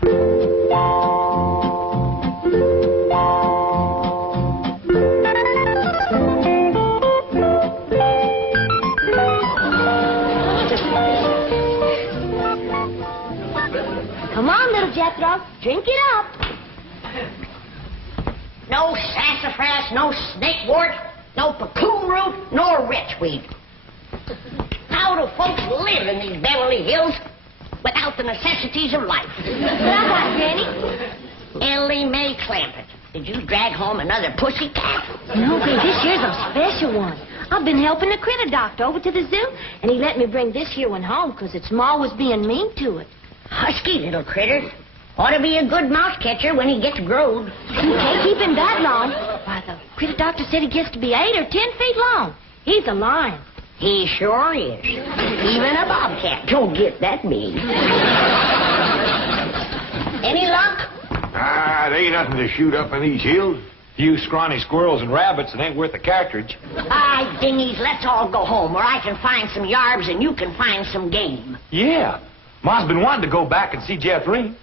Come on, little Jethro. Drink it up. No sassafras, no snakewort, no cocoon root, nor wretchweed. How do folks live in these Beverly Hills without the necessities of life? What I got, Granny? Ellie Mae Clampett, did you drag home another pussy cat? No, babe, this year's a special one. I've been helping the critter doctor over to the zoo, and he let me bring this here one home because its ma was being mean to it. Husky little critter. Ought to be a good mouse catcher when he gets growed. You can't keep him that long. Why, the critter doctor said he gets to be 8 or 10 feet long. He's a lion. He sure is. Even a bobcat don't get that big. Any luck? There ain't nothing to shoot up in these hills. Few scrawny squirrels and rabbits that ain't worth a cartridge. Aye, dingies, let's all go home where I can find some yarbs and you can find some game. Yeah. Ma's been wanting to go back and see Jeff Ring.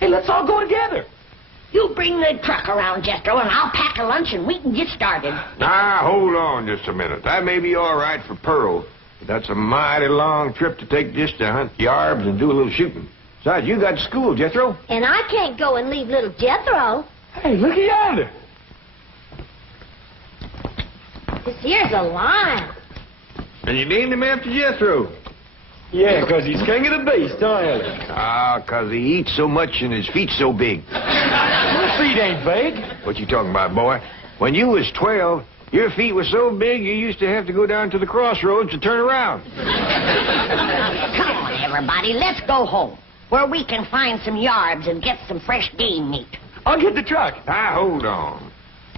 Hey, let's all go together. You bring the truck around, Jethro, and I'll pack a lunch and we can get started. Now, hold on just a minute. That may be all right for Pearl, but that's a mighty long trip to take just to hunt yarbs and do a little shooting. Besides, you got school, Jethro. And I can't go and leave little Jethro. Hey, look yonder. This here's a lion. And you named him after Jethro. Yeah, 'cause he's king of the beast, don't you? 'Cause he eats so much and his feet's so big. Your feet ain't big. What you talking about, boy? When you was 12, your feet were so big you used to have to go down to the crossroads to turn around. Come on, everybody, let's go home where we can find some yarbs and get some fresh game meat. I'll get the truck. Hold on.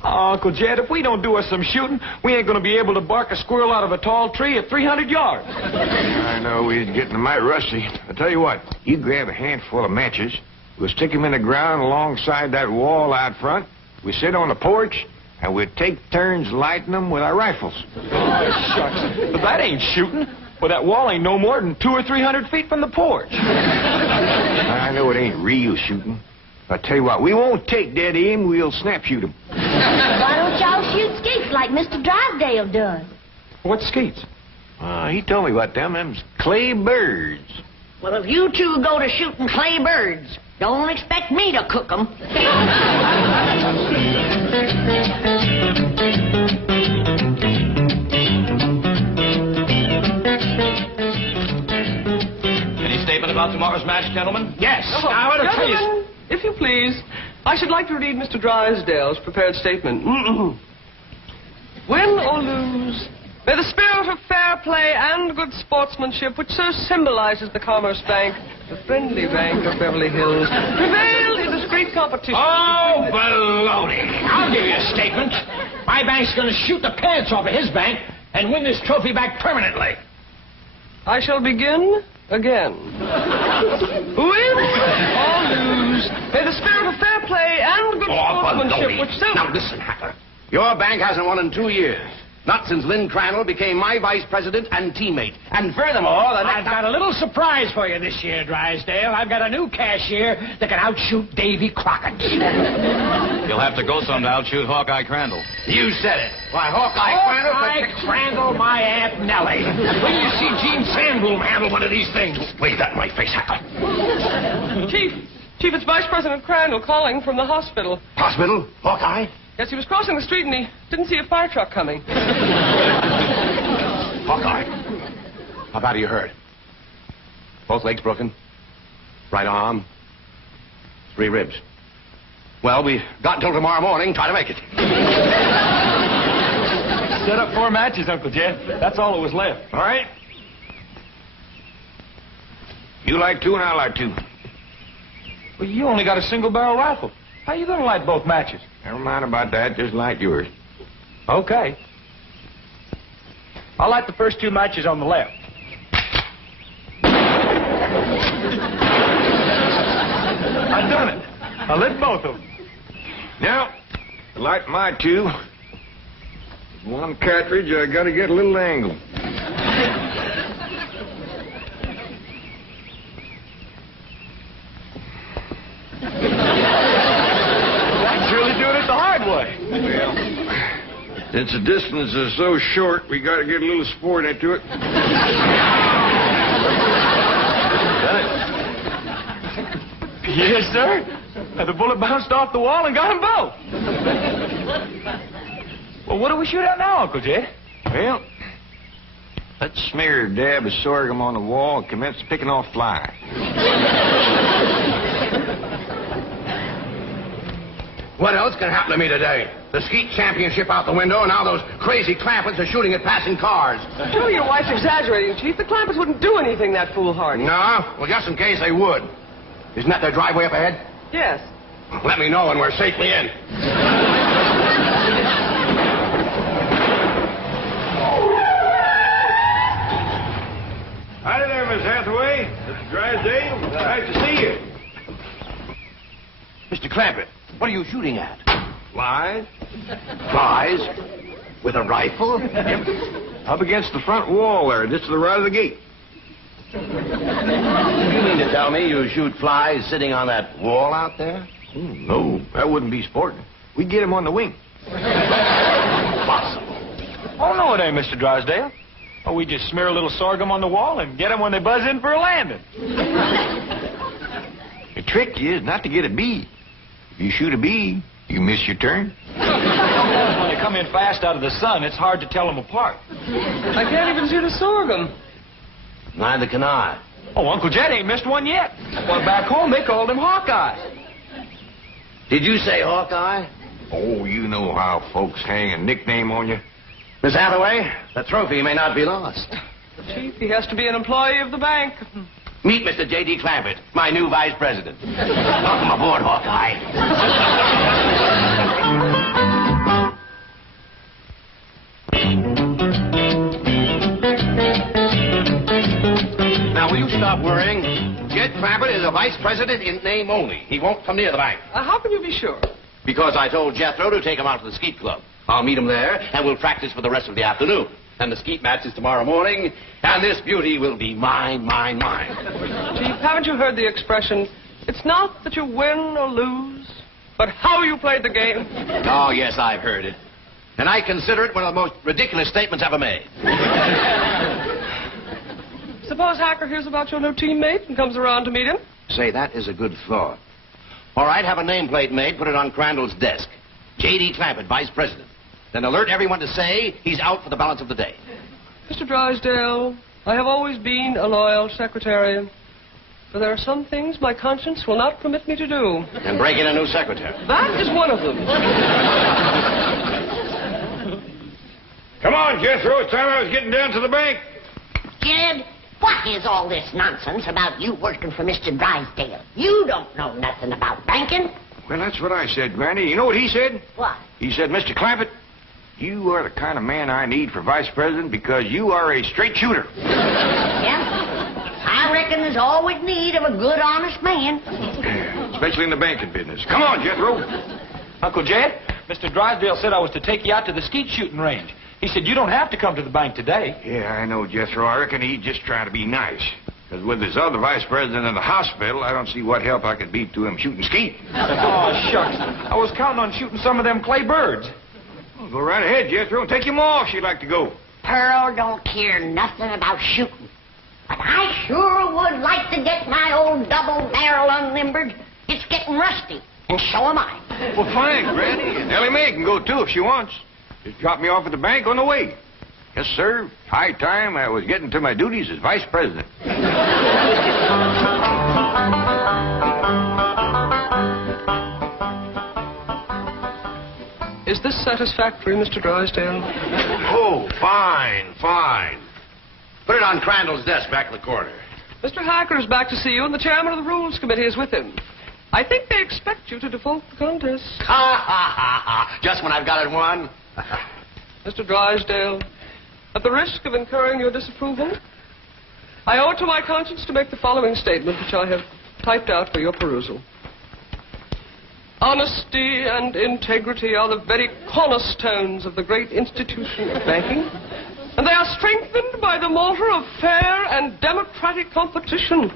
Oh, Uncle Jed, if we don't do us some shooting, we ain't going to be able to bark a squirrel out of a tall tree at 300 yards. I know we're getting mighty rusty. I tell you what, you grab a handful of matches, we'll stick them in the ground alongside that wall out front, we sit on the porch, and we'll take turns lighting them with our rifles. Oh, shucks. But that ain't shooting. Well, that wall ain't no more than 200 or 300 feet from the porch. I know it ain't real shooting. I tell you what, we won't take dead aim, we'll snap shoot them. Why don't y'all shoot skeets like Mr. Drysdale does? What's skeets? He told me about them. Them's clay birds. Well, if you two go to shooting clay birds, don't expect me to cook them. Any statement about tomorrow's match, gentlemen? Yes. Now, what a Gentlemen, if you please, I should like to read Mr. Drysdale's prepared statement. Win or lose, may the spirit of fair play and good sportsmanship, which so symbolizes the Commerce Bank, the friendly bank of Beverly Hills, prevail in this great competition. Oh, baloney. I'll give you a statement. My bank's going to shoot the pants off of his bank and win this trophy back permanently. I shall begin again. Win or lose, may the spirit of fair play and good sportsmanship, which so... Now, listen, Hatter. Your bank hasn't won in 2 years. Not since Lynn Crandall became my vice president and teammate. And furthermore, I've got a little surprise for you this year, Drysdale. I've got a new cashier that can outshoot Davy Crockett. You'll have to go some to outshoot Hawkeye Crandall. You said it. Why, Hawkeye Crandall, my Aunt Nellie. When you see Gene Sandboom handle one of these things, wave that in my face, Hacker. Chief, it's Vice President Crandall calling from the hospital. Hospital? Hawkeye? Yes, he was crossing the street and he didn't see a fire truck coming. Hawkeye, how bad are you hurt? Both legs broken? Right arm? 3 ribs. Well, we got until tomorrow morning. Try to make it. Set up 4 matches, Uncle Jed. That's all that was left. All right? You like 2 and I like 2. Well, you only got a single-barrel rifle. How you going to light both matches? Never mind about that. Just light yours. Okay. I'll light the first 2 matches on the left. I've done it. I lit both of them. Now, to light my 2. One cartridge, I gotta get a little angle. Well, since the distance is so short, we got to get a little sport into it. Yes, sir. The bullet bounced off the wall and got them both. Well, what do we shoot at now, Uncle Jed? Well, let's smear a dab of sorghum on the wall and commence picking off flies. What else can happen to me today? The skeet championship out the window, and now those crazy clampets are shooting at passing cars. Surely your wife's exaggerating, Chief. The clampets wouldn't do anything that foolhardy. No? Well, just in case they would. Isn't that their driveway up ahead? Yes. Let me know when we're safely in. Hi there, Miss Hathaway. Mr. Drysdale. Nice to see you. Mr. Clampett, what are you shooting at? Flies? Flies? With a rifle? Yep. Up against the front wall there, just to the right of the gate. You mean to tell me you shoot flies sitting on that wall out there? Oh, no, that wouldn't be sporting. We'd get him on the wing. Impossible. Oh, no, it ain't, Mr. Drysdale. Oh, we just smear a little sorghum on the wall and get them when they buzz in for a landing. The trick is not to get a bee. If you shoot a bee, you miss your turn. When they come in fast out of the sun, it's hard to tell them apart. I can't even see the sorghum. Neither can I. Oh, Uncle Jed ain't missed one yet. Well, back home, they called him Hawkeye. Did you say Hawkeye? Oh, you know how folks hang a nickname on you. Miss Hathaway, the trophy may not be lost. Chief, he has to be an employee of the bank. Meet Mr. J.D. Clampett, my new vice president. Welcome aboard, Hawkeye. Now, will you stop worrying? Jed Clampett is a vice president in name only. He won't come near the bank. How can you be sure? Because I told Jethro to take him out to the skeet club. I'll meet him there, and we'll practice for the rest of the afternoon. And the skeet match is tomorrow morning, and this beauty will be mine, mine, mine. Chief, haven't you heard the expression, it's not that you win or lose, but how you played the game? Oh, yes, I've heard it. And I consider it one of the most ridiculous statements ever made. Suppose Hacker hears about your new teammate and comes around to meet him? Say, that is a good thought. All right, have a nameplate made, put it on Crandall's desk. J.D. Clampett, vice president. Then alert everyone to say he's out for the balance of the day. Mr. Drysdale, I have always been a loyal secretary, but there are some things my conscience will not permit me to do. And break in a new secretary. That is one of them. Come on, Jethro. It's time I was getting down to the bank. Jed, what is all this nonsense about you working for Mr. Drysdale? You don't know nothing about banking. Well, that's what I said, Granny. You know what he said? What? He said, Mr. Clampett, you are the kind of man I need for vice president because you are a straight shooter. Yeah? I reckon there's always need of a good, honest man. Especially in the banking business. Come on, Jethro. Uncle Jed, Mr. Drysdale said I was to take you out to the skeet shooting range. He said you don't have to come to the bank today. Yeah, I know, Jethro. I reckon he's just trying to be nice. Because with this other vice president in the hospital, I don't see what help I could be to him shooting skeet. Oh, shucks. I was counting on shooting some of them clay birds. Well, go right ahead, Jethro, and take him off if you'd like to go. Pearl don't care nothing about shooting. But I sure would like to get my old double barrel unlimbered. It's getting rusty, and so am I. Well, fine, Granny. And Ellie Mae can go, too, if she wants. Just drop me off at the bank on the way. Yes, sir. High time I was getting to my duties as vice president. Is this satisfactory, Mr. Drysdale? Oh, fine, fine. Put it on Crandall's desk back in the corner. Mr. Hacker is back to see you, and the chairman of the Rules Committee is with him. I think they expect you to default the contest. Ha, ha, ha, ha. Just when I've got it won. Mr. Drysdale, at the risk of incurring your disapproval, I owe it to my conscience to make the following statement, which I have typed out for your perusal. Honesty and integrity are the very cornerstones of the great institution of banking, and they are strengthened by the mortar of fair and democratic competition.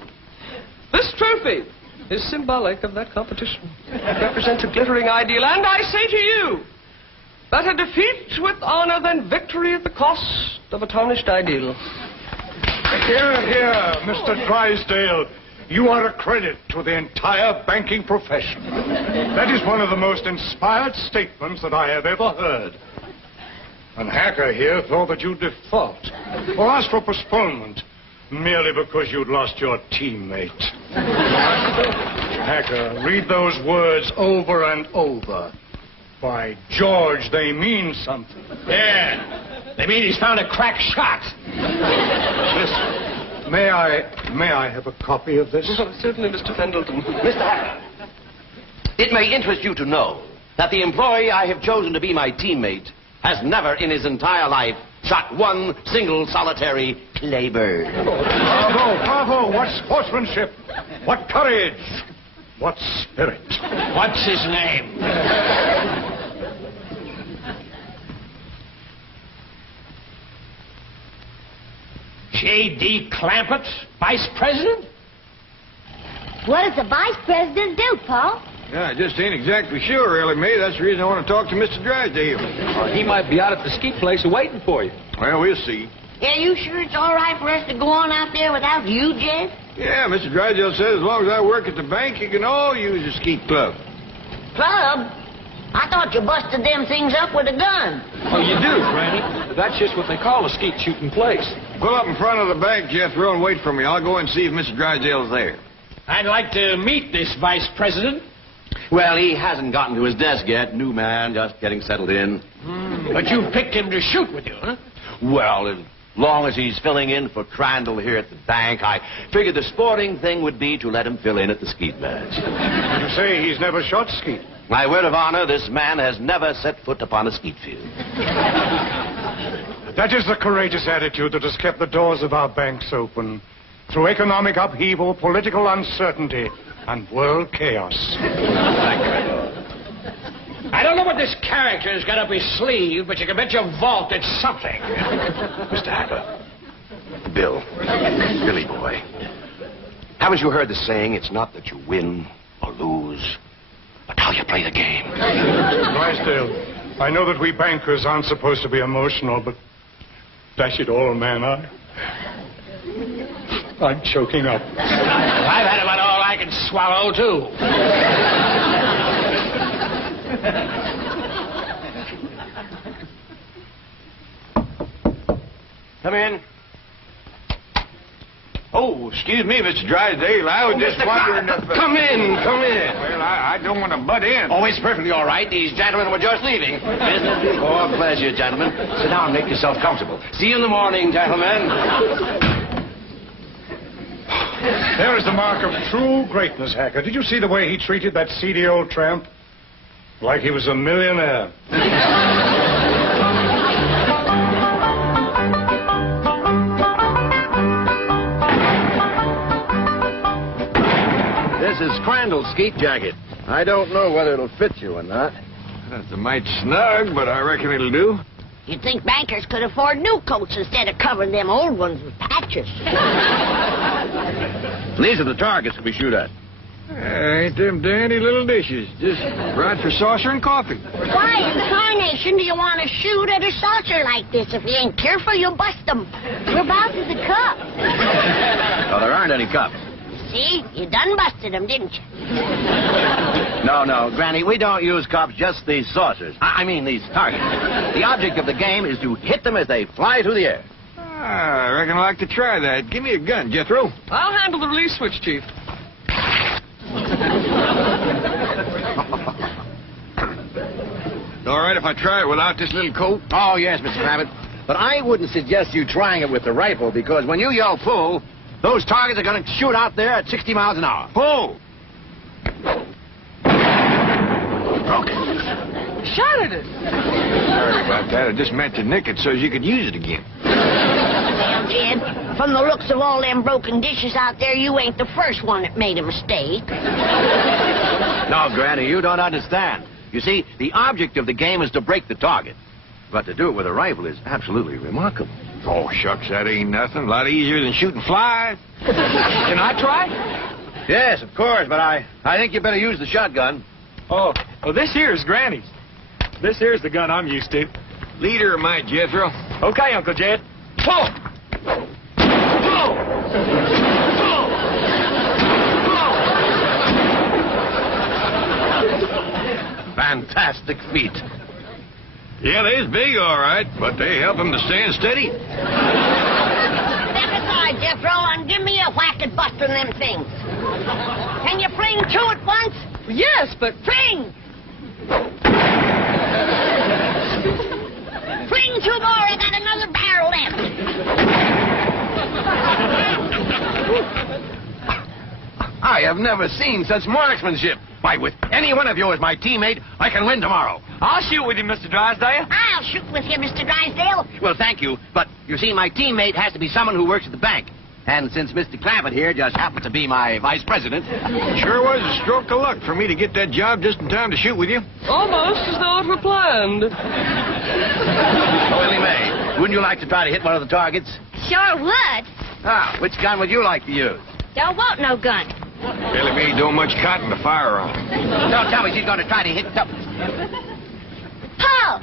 This trophy is symbolic of that competition. It represents a glittering ideal, and I say to you, Better defeat with honor than victory at the cost of a tarnished ideal. Here, here, Mr. Drysdale. You are a credit to the entire banking profession. That is one of the most inspired statements that I have ever heard. And Hacker here thought that you'd default or ask for postponement merely because you'd lost your teammate. Hacker, read those words over and over. By George, they mean something. Yeah. They mean he's found a crack shot. Listen, may I have a copy of this? Certainly, Mr. Pendleton. Mr. Hacker, it may interest you to know that the employee I have chosen to be my teammate has never in his entire life shot one single solitary clay bird. Bravo, bravo. What sportsmanship. What courage. What spirit. What's his name? J.D. Clampett, Vice President? What does the vice president do, Paul? Yeah, I just ain't exactly sure, really, May. That's the reason I want to talk to Mr. Drysdale. He might be out at the skeet place waiting for you. Well, we'll see. Yeah, you sure it's all right for us to go on out there without you, Jed? Yeah, Mr. Drysdale says as long as I work at the bank, you can all use the skeet club. Club? I thought you busted them things up with a gun. Oh, you do, Granny. That's just what they call a skeet shooting place. Pull up in front of the bank, Jethro, and wait for me. I'll go and see if Mr. Drysdale's there. I'd like to meet this Vice President. Well, he hasn't gotten to his desk yet. New man, just getting settled in. But you picked him to shoot with you, huh? Well, as long as he's filling in for Crandall here at the bank, I figured the sporting thing would be to let him fill in at the skeet match. You say he's never shot skeet? My word of honor, this man has never set foot upon a skeet field. That is the courageous attitude that has kept the doors of our banks open through economic upheaval, political uncertainty, and world chaos. I don't know what this character's got up his sleeve, but you can bet your vault it's something. Mr. Hacker. Bill. Billy boy. Haven't you heard the saying, it's not that you win or lose, but how you play the game? Mr. Drysdale, I know that we bankers aren't supposed to be emotional, but dash it all, man, I'm choking up. I've had about all I can swallow, too. Come in. Oh, excuse me, Mr. Drysdale. I was just wondering if... Come in, come in. Well, I don't want to butt in. Oh, it's perfectly all right. These gentlemen were just leaving. Business before pleasure, gentlemen. Sit down and make yourself comfortable. See you in the morning, gentlemen. There is the mark of true greatness, Hacker. Did you see the way he treated that seedy old tramp? Like he was a millionaire. This is Crandall's skeet jacket. I don't know whether it'll fit you or not. That's a mite snug, but I reckon it'll do. You'd think bankers could afford new coats instead of covering them old ones with patches. These are the targets we shoot at. Ain't them dandy little dishes. Just right for saucer and coffee. Why in tarnation do you want to shoot at a saucer like this? If you ain't careful, you'll bust them. We're about to the cup. Oh, there aren't any cups. See? You done busted them, didn't you? No, Granny, we don't use cups, just these saucers. I mean these targets. The object of the game is to hit them as they fly through the air. I reckon I'd like to try that. Give me a gun, Jethro. I'll handle the release switch, Chief. All right if I try it without this little coat? Oh, yes, Mr. Rabbit. But I wouldn't suggest you trying it with the rifle, because when you yell pull, those targets are going to shoot out there at 60 miles an hour. Pull! Broken. Shot at it. Sorry about that. I just meant to nick it so you could use it again. Well, Jed, from the looks of all them broken dishes out there, you ain't the first one that made a mistake. No, Granny, you don't understand. You see, the object of the game is to break the target. But to do it with a rifle is absolutely remarkable. Oh, shucks, that ain't nothing. A lot easier than shooting flies. Can I try? Yes, of course, but I think you better use the shotgun. Oh, this here is Granny's. This here's the gun I'm used to. Leader of my Jethro. Okay, Uncle Jed. Pull! Fantastic feat. Yeah, they's big, all right, but they help him to stand steady. Step aside, Jethro, and give me a whack at busting them things. Can you fling two at once? Yes, but... Fling! Fling two more. I got another barrel left. I have never seen such marksmanship. Why, with any one of you as my teammate, I can win tomorrow. I'll shoot with you, Mr. Drysdale. I'll shoot with you, Mr. Drysdale. Well, thank you, but you see, my teammate has to be someone who works at the bank. And since Mr. Clampett here just happens to be my vice president... Sure was a stroke of luck for me to get that job just in time to shoot with you. Almost as though it were planned. Willie Mae, wouldn't you like to try to hit one of the targets? Sure would. Ah, which gun would you like to use? Don't want no gun. Billy Mae don't much cotton to fire on. Don't tell me she's going to try to hit something. Pull!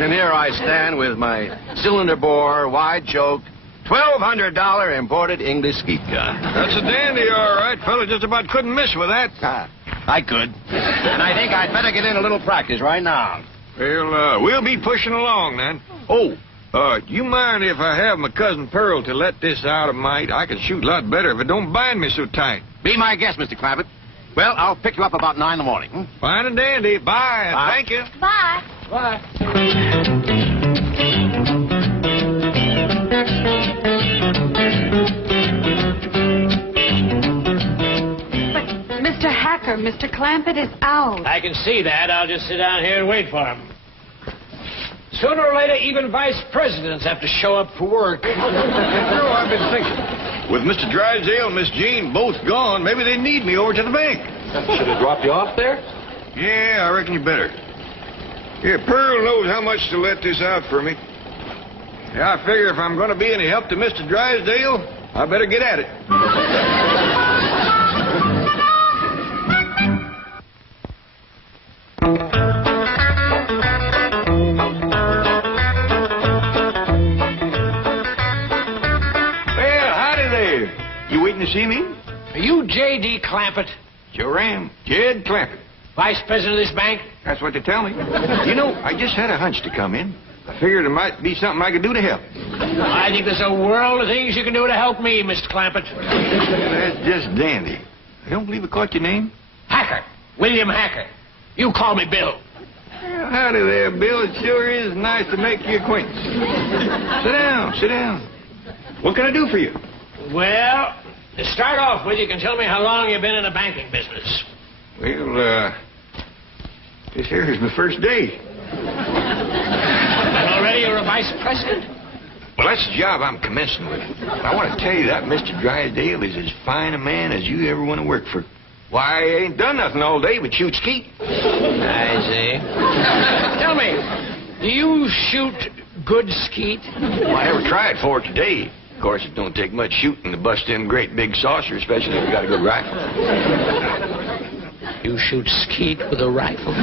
And here I stand with my cylinder bore, wide choke, $1,200 imported English skeet gun. That's a dandy, all right, fella. Just about couldn't miss with that. I could. And I think I'd better get in a little practice right now. Well, we'll be pushing along then. Oh, you mind if I have my cousin Pearl to let this out of mite? I can shoot a lot better if it don't bind me so tight. Be my guest, Mr. Clampett. Well, I'll pick you up about 9 in the morning. Fine and dandy. Bye. And Bye. thank you. Bye. Bye. Mr. Hacker, Mr. Clampett is out. I can see that. I'll just sit down here and wait for him. Sooner or later, even vice presidents have to show up for work. I've been thinking. With Mr. Drysdale and Miss Jean both gone, maybe they need me over to the bank. Should have dropped you off there? Yeah, I reckon you better. Yeah, Pearl knows how much to let this out for me. Yeah, I figure if I'm going to be any help to Mr. Drysdale, I better get at it. Well, howdy there. You waiting to see me? Are you J.D. Clampett, Sure am. Jed Clampett. vice president of this bank? That's what they tell me. You know, I just had a hunch to come in. I figured there might be something I could do to help. I think there's a world of things you can do to help me, Mr. Clampett. That's just dandy. I don't believe I caught your name. Hacker. William Hacker. You call me Bill. Well, howdy there, Bill. It sure is nice to make your acquaintance. Sit down, sit down. What can I do for you? Well, to start off with, you can tell me how long you've been in the banking business. Well, this here is my first day. And already you're a vice president? Well, that's the job I'm commencing with. I want to tell you that Mr. Drysdale is as fine a man as you ever want to work for. Why, I ain't done nothing all day but shoot skeet. I see. Tell me, do you shoot good skeet? Well, I never tried for it today. Of course, it don't take much shooting to bust in great big saucer, especially if you got a good rifle. You shoot skeet with a rifle?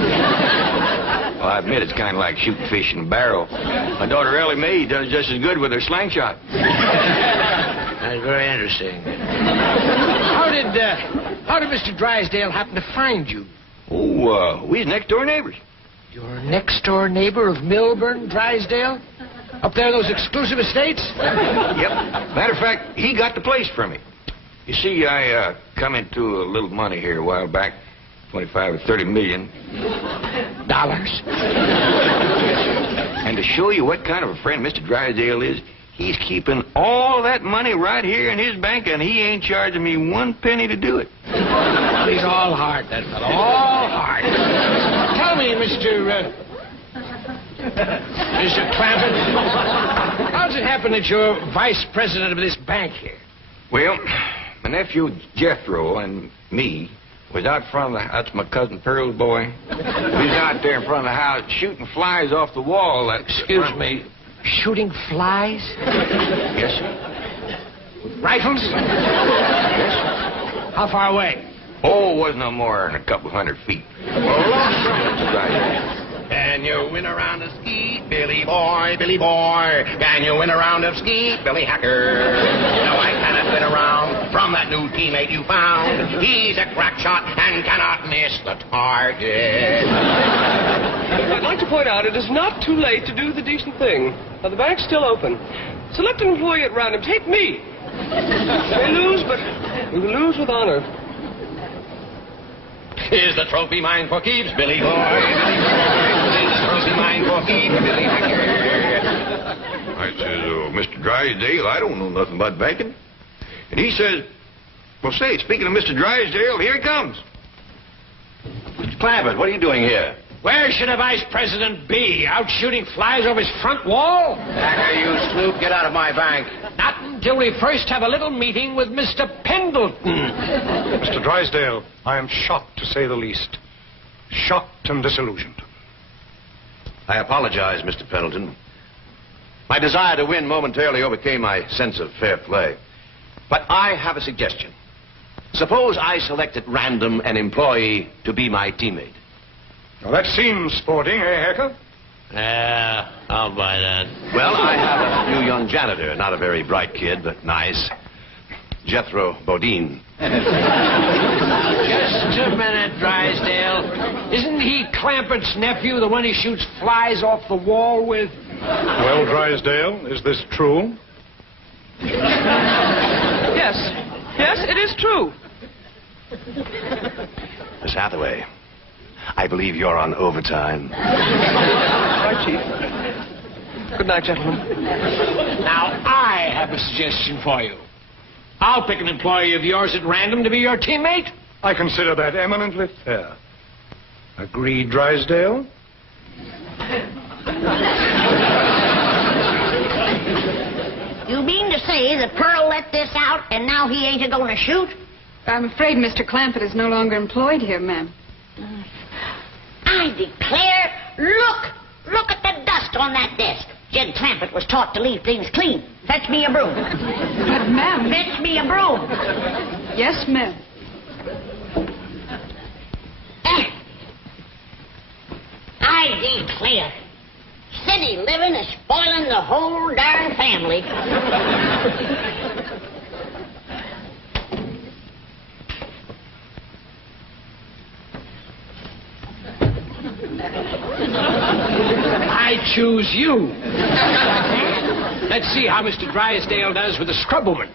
Well, I admit it's kind of like shooting fish in a barrel. My daughter Ellie Mae does just as good with her slingshot. That's very interesting. How did Mr. Drysdale happen to find you? Oh, we's next-door neighbors. Your next-door neighbor of Milburn, Drysdale? Up there, those exclusive estates? Yep. Matter of fact, he got the place for me. You see, I come into a little money here a while back, 25 or 30 million. Dollars. And to show you what kind of a friend Mr. Drysdale is, he's keeping all that money right here in his bank, and he ain't charging me one penny to do it. Well, he's all heart, that fellow. All heart. Tell me, Mr. Clampett, how does it happen that you're vice president of this bank here? Well, my nephew Jethro and me was out front of the... That's my cousin Pearl's boy. We was out there in front of the house shooting flies off the wall. Excuse me. Shooting flies? Yes, sir. Rifles? Yes, sir. How far away? Oh, it wasn't no more than a couple 100 feet. Mr. Drysdale. Can you win a round of skeet, Billy boy, Billy boy? Can you win a round of skeet, Billy Hacker? No, I cannot win a round from that new teammate you found. He's a crack shot and cannot miss the target. I'd like to point out it is not too late to do the decent thing. Now, the bank's still open. Select an employee at random. Take me. We lose, but we will lose with honor. Is the trophy mine for keeps, Billy boy? Billy boy. Is the trophy mine for keeps, Billy Hacker? I says, Mr. Drysdale, I don't know nothing about banking. And he says, well, say, speaking of Mr. Drysdale, here he comes. Mr. Clampett, what are you doing here? Where should a vice president be? Out shooting flies over his front wall? Hacker, you sloop, get out of my bank. Not until we first have a little meeting with Mr. Pendleton. Mr. Drysdale, I am shocked, to say the least. Shocked and disillusioned. I apologize, Mr. Pendleton. My desire to win momentarily overcame my sense of fair play. But I have a suggestion. Suppose I select at random an employee to be my teammate. Now, that seems sporting, eh, Hacker? Yeah, I'll buy that. Well, I have a new young janitor. Not a very bright kid, but nice. Jethro Bodine. Just a minute, Drysdale. Isn't he Clampett's nephew, the one he shoots flies off the wall with? Well, Drysdale, is this true? Yes. Yes, it is true. Miss Hathaway, I believe you're on overtime. Right, Chief. Good night, gentlemen. Now, I have a suggestion for you. I'll pick an employee of yours at random to be your teammate. I consider that eminently fair. Agreed, Drysdale? You mean to say that Pearl let this out and now he ain't a-going to shoot? I'm afraid Mr. Clampett is no longer employed here, ma'am. I declare, look at the dust on that desk. Jed Clampett was taught to leave things clean. Fetch me a broom. But, ma'am... Fetch me a broom. Yes, ma'am. I declare, city living is spoiling the whole darn family. I choose you. Let's see how Mr. Drysdale does with the scrub woman.